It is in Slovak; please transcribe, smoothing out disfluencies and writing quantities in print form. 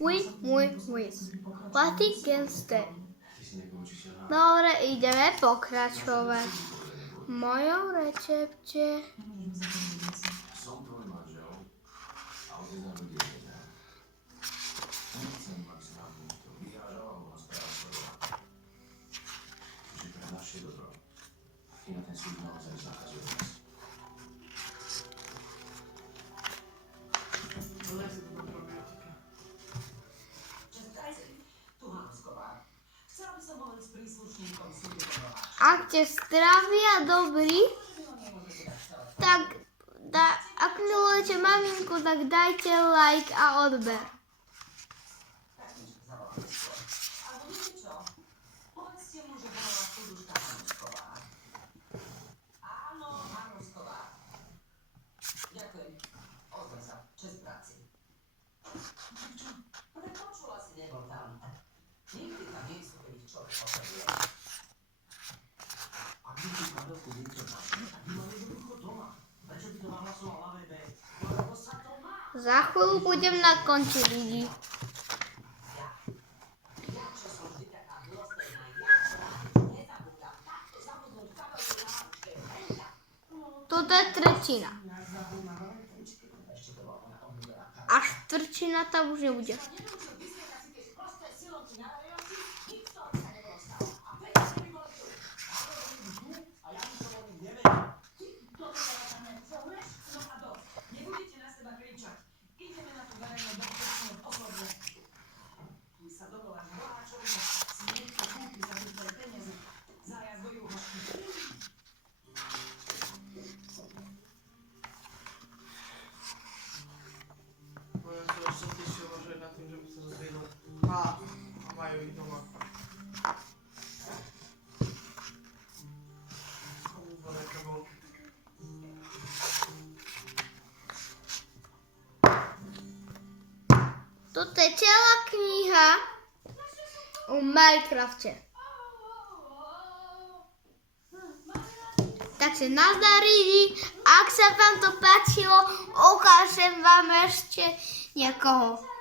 With. Platy can stay. Dobre, ideme pokračovať. V mojom recepte. Som tvoj manžel a otec narodil dieťa. Nechcem, aby sa nám niekto vyhrážal alebo nás prenasledoval. Čiže pre naše dobro. I na ten súd naozaj zakazuje nás. Ak ste zdravia dobrý, tak ak milujete maminku, tak dajte like a odber. Za chvíľu budem na konci vidí. Toto je tretina. A štvrtina tam už nebude. A majú ich doma. Toto je celá kniha o Minecrafte. Takže nazdar lidi, ak sa vám to páčilo, ukážem vám ešte niekoho.